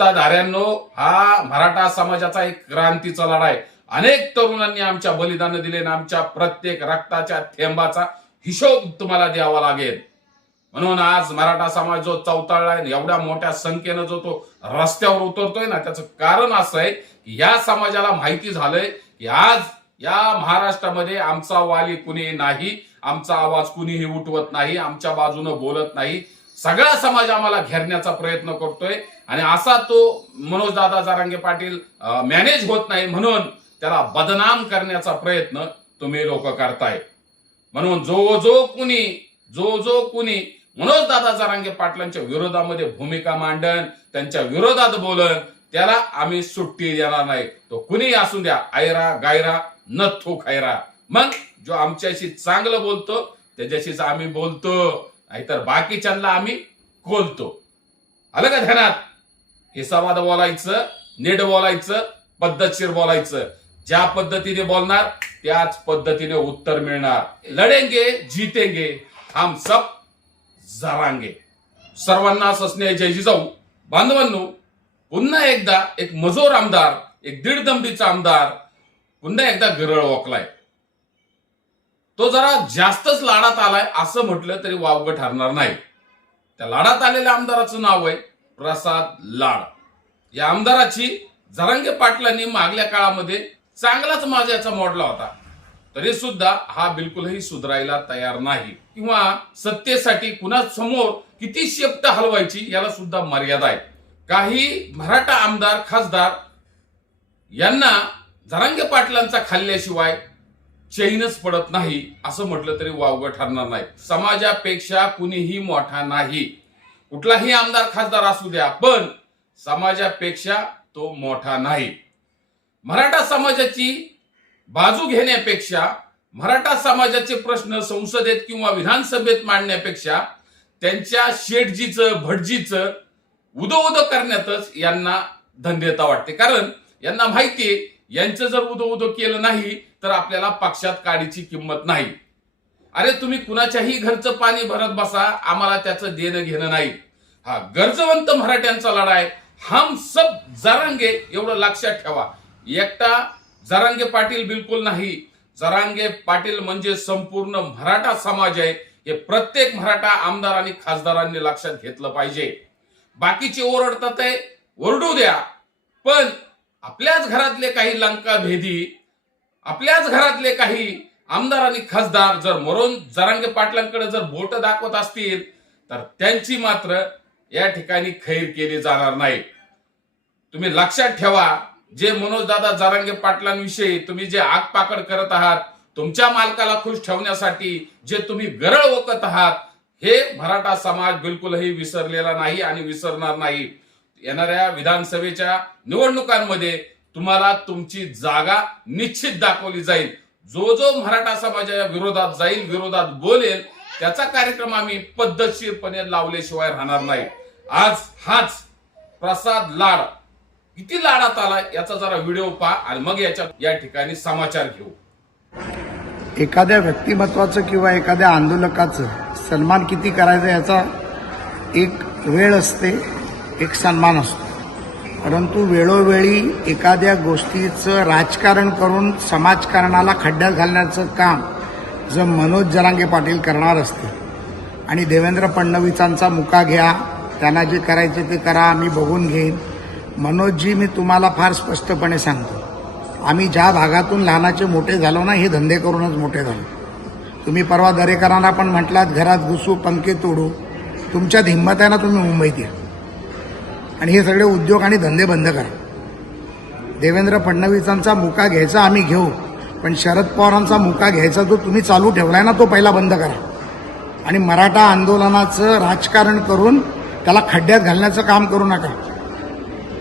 सत्ताधाऱ्यांनो हा मराठा समाजाचा एक क्रांतीचा लढा आहे अनेक तरुणांनी आमच्या बलिदान दिले आणि आमच्या प्रत्येक रक्ताच्या थेंबाचा हिशोब तुम्हाला द्यावा लागेल. म्हणून आज मराठा समाज जो चौताळला आहे एवढ्या मोठ्या संख्येनं जो तो रस्त्यावर उतरतोय ना त्याचं कारण असं आहे की या समाजाला माहिती झालंय की आज या महाराष्ट्रामध्ये आमचा वाली कुणी नाही आमचा आवाज कुणीही उठवत नाही आमच्या बाजूनं बोलत नाही. सगळा समाज आम्हाला घेरण्याचा प्रयत्न करतोय. आणि असा तो मनोजदादा जारांगे पाटील मॅनेज होत नाही म्हणून त्याला बदनाम करण्याचा प्रयत्न तुम्ही लोक करताय. म्हणून जो जो कुणी जो जो कुणी मनोजदादा जारांगे पाटलांच्या विरोधामध्ये भूमिका मांडन त्यांच्या विरोधात बोलन त्याला आम्ही सुट्टी देणार नाही. तो कुणी असू द्या आयरा गायरा न नथू खायरा मग जो आमच्याशी चांगलं बोलतो त्याच्याशीच आम्ही बोलतो. नाहीतर बाकीच्यांना आम्ही खोलतो. आलं का ध्यानात? हे संवाद बोलायचं नीट बोलायचं पद्धतशीर बोलायचं. ज्या पद्धतीने बोलणार त्याच पद्धतीने उत्तर मिळणार. लढेंगे जितेंगे हम सब जरांगे. सर्वांना ससने जय जिजाऊ बांधवांनो पुन्हा एकदा एक मजोर आमदार एक दीड दमडीचा आमदार पुन्हा एकदा गिरळ ओकलाय. तो जरा जास्तच लाडात आलाय असं म्हटलं तरी वावगं ठरणार नाही. त्या लाडात आलेल्या आमदाराचं नाव आहे प्रसाद लाड. या आमदाराची झरंगे पाटलांनी मागल्या काळामध्ये चांगलाच माझ्याचा मोडला होता. तरी सुद्धा हा बिलकुलही सुधारायला तयार नाही. किंवा सत्तेसाठी कुणा समोर किती शेपट हलवायची याला सुद्धा मर्यादा आहे. काही मराठा आमदार खासदार यांना जरांगे पाटलांचा खाल्ल्याशिवाय चैनच पडत नाही असं म्हटलं तरी वावगं ठरणार नाही. समाजापेक्षा कुणीही मोठा नाही. कुठलाही आमदार खासदार असू द्या पण समाजापेक्षा तो मोठा नाही. मराठा समाजाची बाजू घेण्यापेक्षा मराठा समाजाचे प्रश्न संसदेत किंवा विधानसभेत मांडण्यापेक्षा त्यांच्या शेटजीचं भटजीचं उदो उदो करण्यातच यांना धन्यता वाटते. कारण यांना माहितीये यांचं जर उदो उदो केलं नाही तर आपल्याला पक्षात काडीची किंमत नाही. अरे तुम्ही कुणाच्याही घरचं पाणी भरत बसा आम्हाला त्याचं देणं घेणं नाही. हा गरजवंत मराठ्यांचा लढा आहे हम सब जरांगे एवढं लक्षात ठेवा. एकटा जरांगे पाटील बिलकुल नाही. जरांगे पाटील म्हणजे संपूर्ण मराठा समाज आहे. हे प्रत्येक मराठा आमदार आणि खासदारांनी लक्षात घेतलं पाहिजे. बाकीचे ओरडतात आहे ओरडू द्या. पण आपल्याच घरातले काही लंका भेदी आपल्याच घरातले काही आमदार आणि खासदार जर मरून जरांगे पाटलांकडे जर बोट दाखवत असतील तर त्यांची मात्र या ठिकाणी खैर केली जाणार नाही. तुम्ही लक्षात ठेवा जे मनोजदादा जरांगे पाटलांविषयी तुम्ही जे आगपाकड करत आहात तुमच्या मालकाला खुश ठेवण्यासाठी जे तुम्ही गरळ ओकत आहात हे मराठा समाज बिलकुलही विसरलेला नाही आणि विसरणार नाही. येणाऱ्या विधानसभेच्या निवडणुकांमध्ये तुम्हाला तुमची जागा निश्चित दाखवली जाईल. जो जो मराठा समाजाच्या विरोधात जाईल विरोधात बोलेल त्याचा कार्यक्रम आम्ही पद्धतशीरपणे लावल्याशिवाय राहणार नाही. आज हाच प्रसाद लाड. किती लाडात आला याचा जरा व्हिडिओ पहा आणि मग याच्या या ठिकाणी समाचार घेऊ. एखाद्या व्यक्तिमत्वाचं किंवा एखाद्या आंदोलकाचं सन्मान किती करायचं याचा एक वेळ असते. एक सन्मान असतो. परंतु वेळोवेळी एखाद्या गोष्टीचं राजकारण करून समाजकारणाला खड्ड्यात घालण्याचं काम जर मनोज जरांगे पाटील करणार असते आणि देवेंद्र फडणवीसांचा मुका घ्या त्यांना जे करायचे ते करा आम्ही बघून घेईन. मनोजजी मी तुम्हाला फार स्पष्टपणे सांगतो. आम्ही ज्या भागातून लहानाचे मोठे झालो ना हे धंदे करूनच मोठे झालो. तुम्ही परवा दरेकरांना पण म्हटलात घरात घुसू पंखे तोडू. तुमच्यात हिंमत आहे ना तुम्ही मुंबईत या. आणि हे सगळे उद्योग आणि धंदे बंद करा. देवेंद्र फडणवीसांचा मुका घ्यायचा आम्ही घेऊ पण शरद पवारांचा मुका घ्यायचा जो तुम्ही चालू ठेवलाय ना तो पहिला बंद करा. आणि मराठा आंदोलनाचं राजकारण करून त्याला खड्ड्यात घालण्याचं काम करू नका.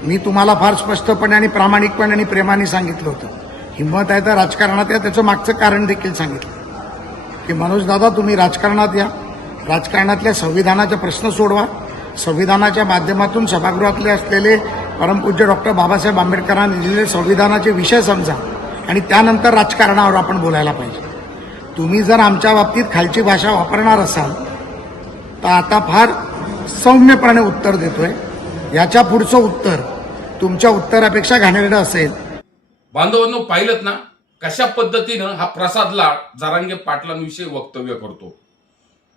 मी तुम्हाला फार स्पष्टपणे आणि प्रामाणिकपणे आणि प्रेमाने सांगितलं होतं. हिंमत आहे तर राजकारणात या त्याचं मागचं कारण देखील सांगितलं. की मनोज दादा तुम्ही राजकारणात या. राजकारणातल्या संविधानाचे प्रश्न सोडवा. संविधानाच्या माध्यमातून सभागृहातले असलेले परमपूज्य डॉक्टर बाबासाहेब आंबेडकरांनी दिलेले संविधानाचे विषय समजा आणि त्यानंतर राजकारणावर आपण बोलायला पाहिजे. तुम्ही जर आमच्या बाबतीत खालची भाषा वापरणार असाल तर आता फार सौम्यपणे उत्तर देतोय. याच्या पुढचं उत्तर तुमच्या उत्तरापेक्षा घाणेरडं असेल. बांधवांनो पाहिलं ना कशा पद्धतीनं हा प्रसाद लाड पाटलांविषयी वक्तव्य करतो?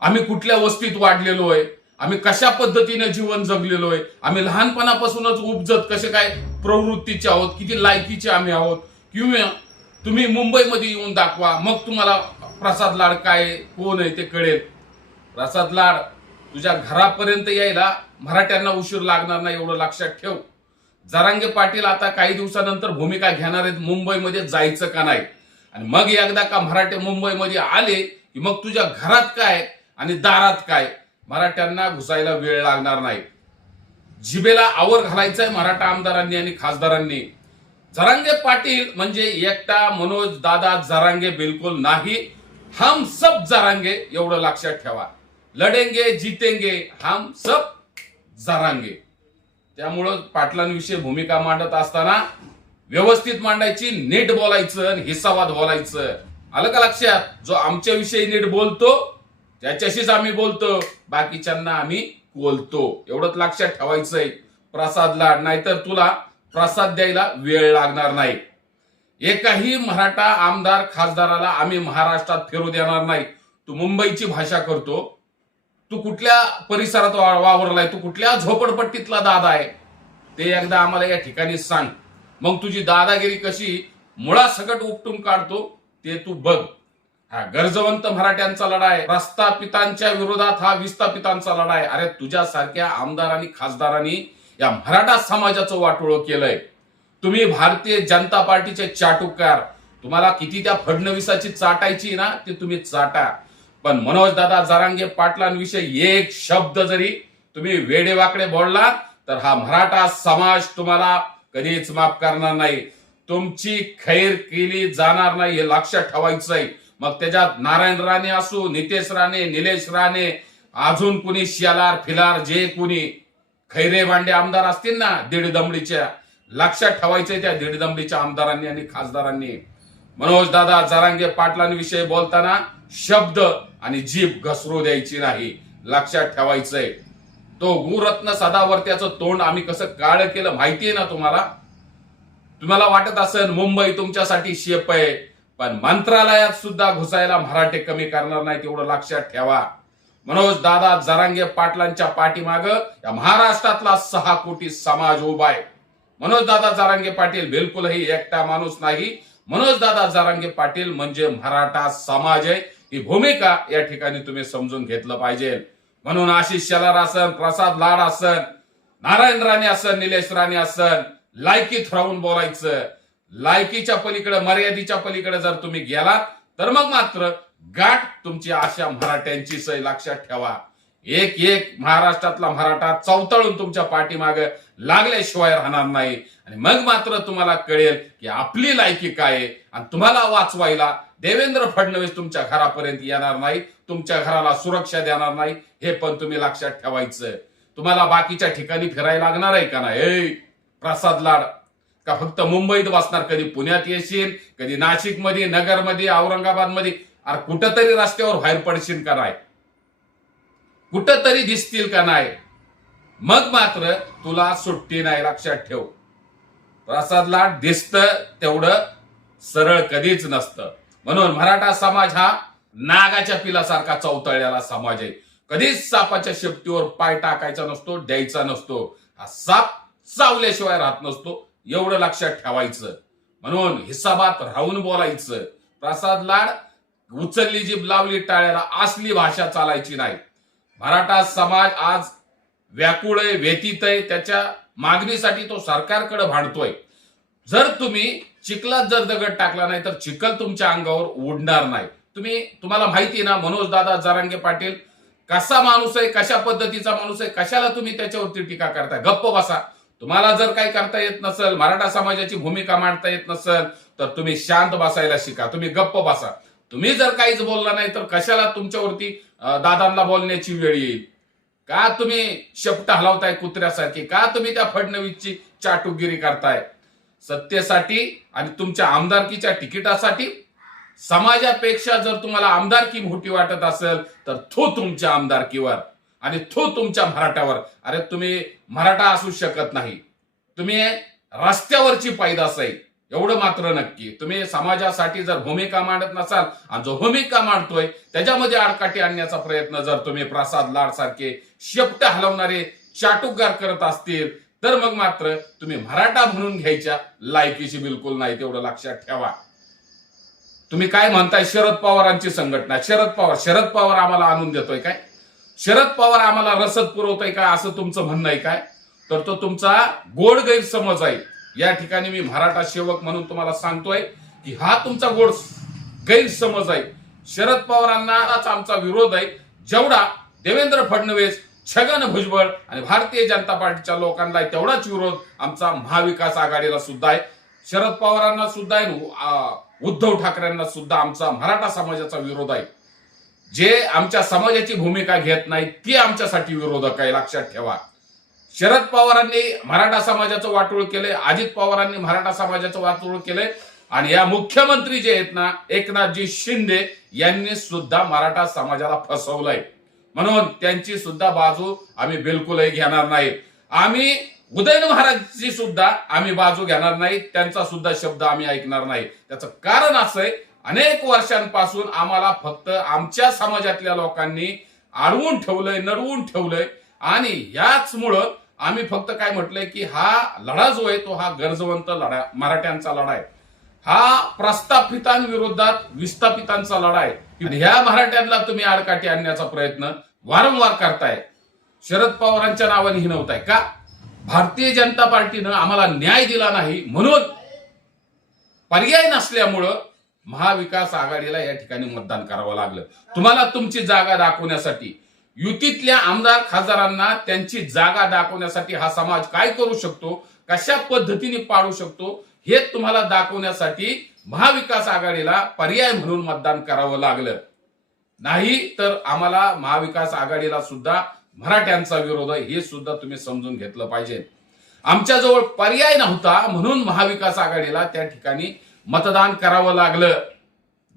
आम्ही कुठल्या वस्तीत वाढलेलो आहे? आम्ही कशा पद्धतीने जीवन जगलेलो आहे? आम्ही लहानपणापासूनच उपजत कसे काय प्रवृत्तीचे आहोत? किती लायकीचे आम्ही आहोत? किंवा तुम्ही मुंबईमध्ये येऊन दाखवा मग तुम्हाला प्रसाद लाड काय कोण आहे ते कळेल. प्रसाद लाड तुझ्या घरापर्यंत यायला मराठ्यांना उशीर लागणार नाही एवढं लक्षात ठेव. जरांगे पाटील आता काही दिवसानंतर भूमिका घेणार आहेत मुंबईमध्ये जायचं का नाही? आणि मग एकदा का मराठे मुंबईमध्ये आले की मग तुझ्या घरात काय आणि दारात काय मराठ्यांना घुसायला वेळ लागणार नाही. जिबेला आवर घालायचंय मराठा आमदारांनी आणि खासदारांनी. जरांगे पाटील म्हणजे एकटा मनोज दादा जरांगे बिलकुल नाही. हम सब जरांगे एवढं लक्षात ठेवा. लढेंगे जितेंगे हम सब जरांगे. त्यामुळं पाटलांविषयी भूमिका मांडत असताना व्यवस्थित मांडायची नीट बोलायचं आणि हिस्सावाद बोलायचं. आलं का लक्षात? जो आमच्याविषयी नीट बोलतो त्याच्याशीच आम्ही बोलतो बाकीच्यांना आम्ही बोलतो. एवढंच लक्षात ठेवायचंय प्रसाद लाड नाहीतर तुला प्रसाद द्यायला वेळ लागणार नाही. एकाही मराठा आमदार खासदाराला आम्ही महाराष्ट्रात फिरू देणार नाही. तू मुंबईची भाषा करतो. तू कुठल्या परिसरात वा- वावरलाय? तू कुठल्या झोपडपट्टीतला दादा आहे? ते एकदा आम्हाला या ठिकाणी सांग. मग तुझी दादागिरी कशी मुळासकट उपटून काढतो ते तू बघ. हा गरजवंत मराठ्यांचा लढा आहे प्रस्थापितांच्या विरोधात हा विस्थापितांचा लढा आहे अरे तुझ्यासारख्या आमदार आणि खासदारांनी या मराठा समाजाचं वाटोळं केलंय. तुम्ही भारतीय जनता पार्टीचे चाटुकार. तुम्हाला किती त्या फडणवीसाची चाटायची ना ते तुम्ही चाटा. पण मनोज दादा जरांगे पाटलांविषयी एक शब्द जरी तुम्ही वेडेवाकडे बोलला तर हा मराठा समाज तुम्हाला कधीच माफ करणार नाही. तुमची खैर केली जाणार नाही हे लक्षात ठेवायचं आहे मग त्याच्यात नारायण राणे असू नितेश राणे निलेश राणे अजून कुणी शियालार फिलार जे कुणी खैरे भांडे आमदार असतील ना दीड दमडीच्या लक्षात ठेवायचंय त्या दीड दमडीच्या आमदारांनी आणि खासदारांनी. मनोज दादा जरांगे पाटलांविषयी बोलताना शब्द आणि जीभ घसरू द्यायची नाही लक्षात ठेवायचंय. तो गुरत्न सदावर्त्याचं तोंड आम्ही कसं काळ केलं माहितीये ना तुम्हाला? तुम्हाला वाटत असेल मुंबई तुमच्यासाठी शेप आहे पण मंत्रालयात सुद्धा घुसायला मराठे कमी करणार नाही तेवढं लक्षात ठेवा. मनोज दादा जरांगे पाटलांच्या पाठीमाग या महाराष्ट्रातला सहा कोटी समाज उभा आहे. मनोज दादा जरांगे पाटील बिलकुलही एकटा माणूस नाही. मनोज दादा जरांगे पाटील म्हणजे मराठा समाज आहे. ही भूमिका या ठिकाणी तुम्ही समजून घेतलं पाहिजे. म्हणून आशिष शेलार असन प्रसाद लाड असन नारायण राणे असन निलेश राणे असन लायकीत राहून बोलायचं. लायकीच्या पलीकडे मर्यादेच्या पलीकडे जर तुम्ही गेलात तर मग मात्र गाठ तुमची आशा मराठ्यांची सय लक्षात ठेवा. एक एक महाराष्ट्रातला मराठा चौताळून तुमच्या पाठीमाग लागल्याशिवाय राहणार नाही. आणि मग मात्र तुम्हाला कळेल की आपली लायकी काय आहे. आणि तुम्हाला वाचवायला देवेंद्र फडणवीस तुमच्या घरापर्यंत येणार नाही तुमच्या घराला सुरक्षा देणार नाही हे पण तुम्ही लक्षात ठेवायचं. तुम्हाला बाकीच्या ठिकाणी फिरायला लागणार आहे का नाही? प्रसाद लाड. का फक्त मुंबईत बसणार? कधी पुण्यात येशील कधी नाशिकमध्ये नगरमध्ये औरंगाबादमध्ये? अरे कुठंतरी रस्त्यावर बाहेर पडशील का नाही? कुठंतरी दिसतील का नाही? मग मात्र तुला सुट्टी नाही लक्षात ठेव. प्रसादला दिसत तेवढं सरळ कधीच नसतं. म्हणून मराठा समाज हा नागाच्या पिलासारखा चौतळ्याला समाज आहे. कधीच सापाच्या शेपटीवर पाय टाकायचा नसतो द्यायचा नसतो. हा साप चावल्याशिवाय राहत नसतो. एवढं लक्षात ठेवायचं. म्हणून हिसाबात राहून बोलायचं. प्रसाद लाड उचलली जीभ लावली टाळ्याला असली भाषा चालायची नाही. मराठा समाज आज व्याकुळ आहे व्यतीत आहे. त्याच्या मागणीसाठी तो सरकारकडे भांडतोय. जर तुम्ही चिखलात जर दगड टाकला नाही तर चिखल तुमच्या अंगावर उडणार नाही. तुम्ही तुम्हाला माहिती ना मनोज दादा जरांगे पाटील कसा माणूस आहे कशा पद्धतीचा माणूस आहे कशाला तुम्ही त्याच्यावरती टीका करताय? गप्प बसा. तुम्हाला जर काही करता येत नसेल मराठा समाजाची भूमिका मांडता येत नसेल तर तुम्ही शांत बसायला शिका. तुम्ही गप्प बसा. तुम्ही जर काहीच बोलला नाही तर कशाला तुमच्यावरती दादांना बोलण्याची वेळ येईल? का तुम्ही शेपट हलवताय कुत्र्यासारखी? का तुम्ही त्या फडणवीसची चाटुगिरी करताय? सत्तेसाठी आणि तुमच्या आमदारकीच्या तिकिटासाठी समाजापेक्षा जर तुम्हाला आमदारकी मोठी वाटत असेल तर तो तुमच्या आमदारकीवर. आणि तो तुमच्या मराठ्यावर अरे तुम्ही मराठा असू शकत नाही. तुम्ही रस्त्यावरची पैदास आहे एवढं मात्र नक्की. तुम्ही समाजासाठी जर भूमिका मांडत नसाल आणि जो भूमिका मांडतोय त्याच्यामध्ये आडकाठी आणण्याचा प्रयत्न जर तुम्ही प्रसाद लाड सारखे शेपट हलवणारे चाटुकार करत असतील तर मग मात्र तुम्ही मराठा म्हणून घ्यायच्या लायकीशी बिलकुल नाही तेवढं लक्षात ठेवा. तुम्ही काय म्हणताय? शरद पवारांची संघटना. शरद पवार शरद पवार आम्हाला आणून देतोय काय? शरद पवार आम्हाला रसद पुरवतोय काय असं तुमचं म्हणणं आहे काय? तर तो तुमचा गोड गैरसमज आहे. या ठिकाणी मी मराठा सेवक म्हणून तुम्हाला सांगतोय की हा तुमचा गोड गैरसमज आहे. शरद पवारांनाच आमचा विरोध आहे. जेवढा देवेंद्र फडणवीस छगन भुजबळ आणि भारतीय जनता पार्टीच्या लोकांना तेवढाच विरोध आमचा महाविकास आघाडीला सुद्धा आहे. शरद पवारांना सुद्धा आहे उद्धव ठाकरेंना सुद्धा आमचा मराठा समाजाचा विरोध आहे. जे आमच्या समाजाची भूमिका घेत नाही ती आमच्यासाठी विरोधक आहे लक्षात ठेवा. शरद पवारांनी मराठा समाजाचं वाटोळ केलंय अजित पवारांनी मराठा समाजाचं वाटोळ केलंय आणि या मुख्यमंत्री जे आहेत ना एकनाथजी शिंदे यांनी सुद्धा मराठा समाजाला फसवलंय. म्हणून त्यांची सुद्धा बाजू आम्ही बिलकुलही घेणार नाही. आम्ही उदयन महाराजची सुद्धा आम्ही बाजू घेणार नाही त्यांचा सुद्धा शब्द आम्ही ऐकणार नाही. त्याचं कारण असं आहे अनेक वर्षांपासून आम्हाला फक्त आमच्या समाजातल्या लोकांनी अडवून ठेवलंय नडवून ठेवलंय. आणि याचमुळं आम्ही फक्त काय म्हटलंय की हा लढा जो आहे तो हा गरजवंत लढा मराठ्यांचा लढा आहे. हा प्रस्थापितांविरोधात विस्थापितांचा लढा आहे. ह्या मराठ्यांना तुम्ही आडकाठी आणण्याचा प्रयत्न वारंवार करताय. शरद पवारांच्या नावाने हिनवताय का? भारतीय जनता पार्टीनं आम्हाला न्याय दिला नाही म्हणून पर्याय नसल्यामुळं महाविकास आघाडीला या ठिकाणी मतदान करावं लागलं. तुम्हाला तुमची जागा दाखवण्यासाठी युतीतल्या आमदार खासदारांना त्यांची जागा दाखवण्यासाठी हा समाज काय करू शकतो कशा पद्धतीने पाळू शकतो हे तुम्हाला दाखवण्यासाठी महाविकास आघाडीला पर्याय म्हणून मतदान करावं लागलं. नाही तर आम्हाला महाविकास आघाडीला सुद्धा मराठ्यांचा विरोध आहे हे सुद्धा तुम्ही समजून घेतलं पाहिजे. आमच्याजवळ पर्याय नव्हता म्हणून महाविकास आघाडीला त्या ठिकाणी मतदान करावं लागलं.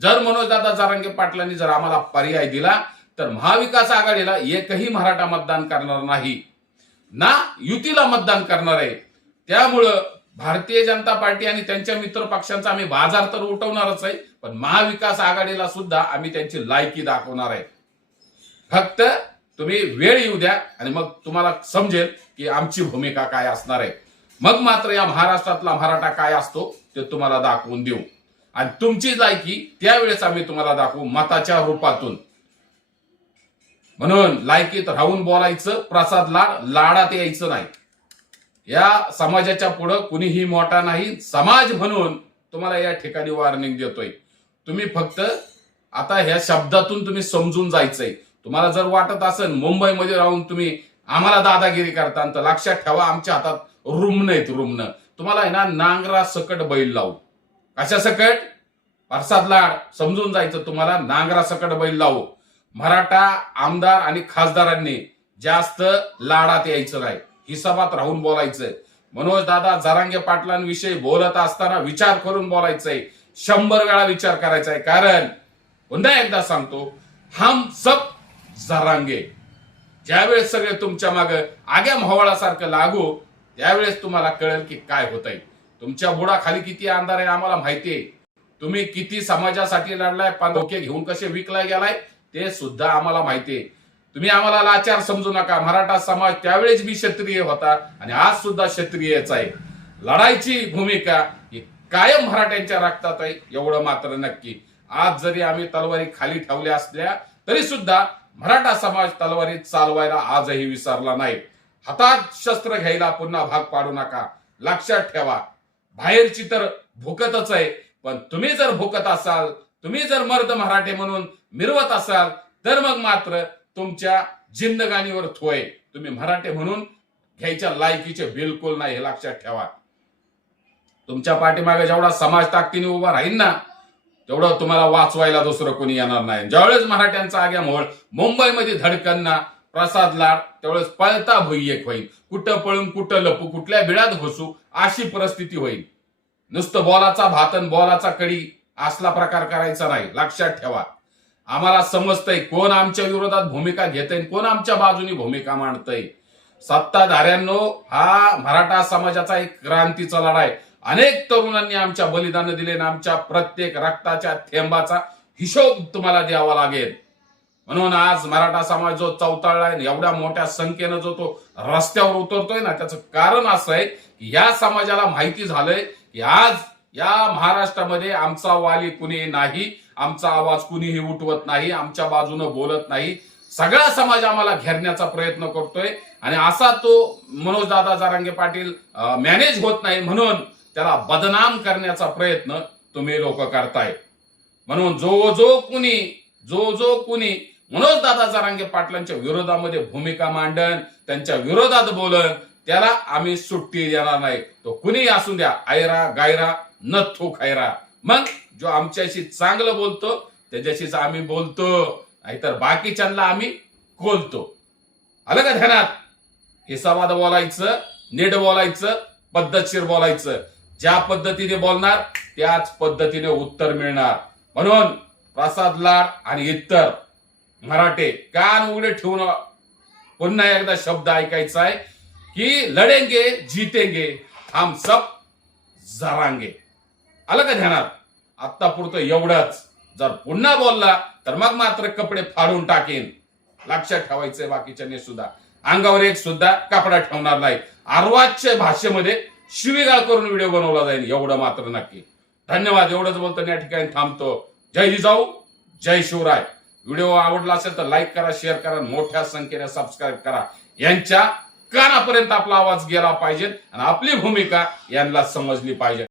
जर मनोजदादा जारांगे पाटलांनी जर आम्हाला पर्याय दिला तर महाविकास आघाडीला एकही मराठा मतदान करणार नाही. ना युतीला मतदान करणार आहे. त्यामुळं भारतीय जनता पार्टी आणि त्यांच्या मित्र पक्षांचा आम्ही बाजार तर उठवणारच आहे पण महाविकास आघाडीला सुद्धा आम्ही त्यांची लायकी दाखवणार आहे. फक्त तुम्ही वेळ येऊ द्या आणि मग तुम्हाला समजेल की आमची भूमिका काय असणार आहे. मग मात्र या महाराष्ट्रातला मराठा काय असतो ते तुम्हाला दाखवून देऊ. आणि तुमची लायकी त्यावेळेस आम्ही तुम्हाला दाखवू मताच्या रूपातून. म्हणून लायकीत राहून बोलायचं प्रसाद लाड लाडात यायचं नाही. या समाजाच्या पुढं कुणीही मोठा नाही समाज म्हणून तुम्हाला या ठिकाणी वॉर्निंग देतोय. तुम्ही फक्त आता ह्या शब्दातून तुम्ही समजून जायचंय. तुम्हाला जर वाटत असेल मुंबईमध्ये राहून तुम्ही आम्हाला दादागिरी करता तर लक्षात ठेवा आमच्या हातात रुमन आहेत रुमन तुम्हाला आहे ना नांगरा सकट बैल लावू. कशा सकट? प्रसाद लाड समजून जायचं तुम्हाला नांगरा सकट बैल लावू. मराठा आमदार आणि खासदारांनी जास्त लाडात यायचं नाही. हिसाबात राहून बोलायचं. मनोज दादा जरांगे पाटलांविषयी बोलत असताना विचार करून बोलायचंय. शंभर वेळा विचार करायचा आहे कारण पुन्हा एकदा सांगतो हम सब जरांगे. ज्यावेळेस सगळे तुमच्या माग आग्या मोहळासारखं लागू त्यावेळेस तुम्हाला कळेल की काय होत आहे तुमच्या बुडाखाली किती अंधार आहे आम्हाला माहिती आहे. तुम्ही किती समाजासाठी लढलाय पांडोके घेऊन कसे विकलाय गेलाय ते सुद्धा आम्हाला माहिती आहे. तुम्ही आम्हाला लाचार समजू नका. मराठा समाज त्यावेळेस मी क्षत्रिय होता आणि आज सुद्धा क्षत्रियच आहे. लढायची भूमिका ही कायम मराठ्यांच्या रक्तात आहे एवढं मात्र नक्की. आज जरी आम्ही तलवारी खाली ठेवल्या असल्या तरी सुद्धा मराठा समाज तलवारी चालवायला आजही विसरला नाही. हातात शस्त्र घ्यायला पुन्हा भाग पाडू नका. लक्षात ठेवा. बाहेरची तर भुकतच आहे पण तुम्ही जर भुकत असाल तुम्ही जर मर्द मराठे म्हणून मिरवत असाल तर मग मात्र तुमच्या जिंदगानीवर थोय. तुम्ही मराठे म्हणून घ्यायच्या लायकीचे बिलकुल नाही हे लक्षात ठेवा. तुमच्या पाठीमागे जेवढा समाज ताकदीने उभा राहील ना तेवढं तुम्हाला वाचवायला दुसरं कोणी येणार नाही. ज्यावेळेस मराठ्यांचा आग्या मोळ मुंबईमध्ये धडकन्ना प्रसाद लाड त्यावेळेस पळता भुई एक होईल कुठं पळून कुठं लपू कुठल्या बिळात घुसू अशी परिस्थिती होईल नुसतं बॉलाचा भातन बॉलाचा कडी असला प्रकार करायचा नाही. लक्षात ठेवा. आम्हाला समजतंय कोण आमच्या विरोधात भूमिका घेतय कोण आमच्या बाजूनी भूमिका मांडतय. सत्ताधाऱ्यांनो हा मराठा समाजाचा एक क्रांतीचा लढा आहे अनेक तरुणांनी आमच्या बलिदान दिले आणि आमच्या प्रत्येक रक्ताच्या थेंबाचा हिशोब तुम्हाला द्यावा लागेल. म्हणून आज मराठा समाज जो चौताळला आहे एवढ्या मोठ्या संख्येनं जो तो रस्त्यावर उतरतोय ना त्याचं कारण असं आहे की या समाजाला माहिती झालंय की आज या महाराष्ट्रामध्ये आमचा वाली कुणी नाही आमचा आवाज कुणीही उठवत नाही आमच्या बाजूनं बोलत नाही. सगळा समाज आम्हाला घेरण्याचा प्रयत्न करतोय आणि असा तो मनोजदादा जारांगे पाटील मॅनेज होत नाही म्हणून त्याला बदनाम करण्याचा प्रयत्न तुम्ही लोक करताय. म्हणून जो जो कुणी जो जो कुणी मनोज दादा जरांगे पाटलांच्या विरोधामध्ये भूमिका मांडन त्यांच्या विरोधात बोलन त्याला आम्ही सुट्टी देणार नाही. तो कुणी असू द्या आयरा गायरा न नथू खायरा मग जो आमच्याशी चांगलं बोलतो त्याच्याशीच आम्ही बोलतो. नाहीतर बाकीच्यांना आम्ही खोलतो. आलं का ध्यानात? हिसाबाद बोलायचं नीट बोलायचं पद्धतशीर बोलायचं. ज्या पद्धतीने बोलणार त्याच पद्धतीने उत्तर मिळणार. म्हणून प्रसाद लाड आणि इतर मराठे कान उघडे ठेवून पुन्हा एकदा शब्द ऐकायचा आहे की लढेंगे जितेंगे हम सब जरांगे. आलं का ध्यानात? आत्ता पुरतं एवढंच. जर पुन्हा बोलला तर मग मात्र कपडे फाडून टाकेन. लक्षात ठेवायचंय बाकीच्यांनी सुद्धा. अंगावर एक सुद्धा कपडा ठेवणार नाही. अर्वाच्या भाषेमध्ये शिवीगाळ करून व्हिडिओ बनवला जाईल एवढं मात्र नक्की. धन्यवाद. एवढंच बोलतो या ठिकाणी थांबतो. जय जिजाऊ जय शिवराय. व्हिडिओ आवडला असेल तर लाईक करा शेअर करा मोठ्या संख्येने सबस्क्राईब करा. यांच्या कानापर्यंत आपला आवाज गेला पाहिजे आणि आपली भूमिका यांना समजली पाहिजे.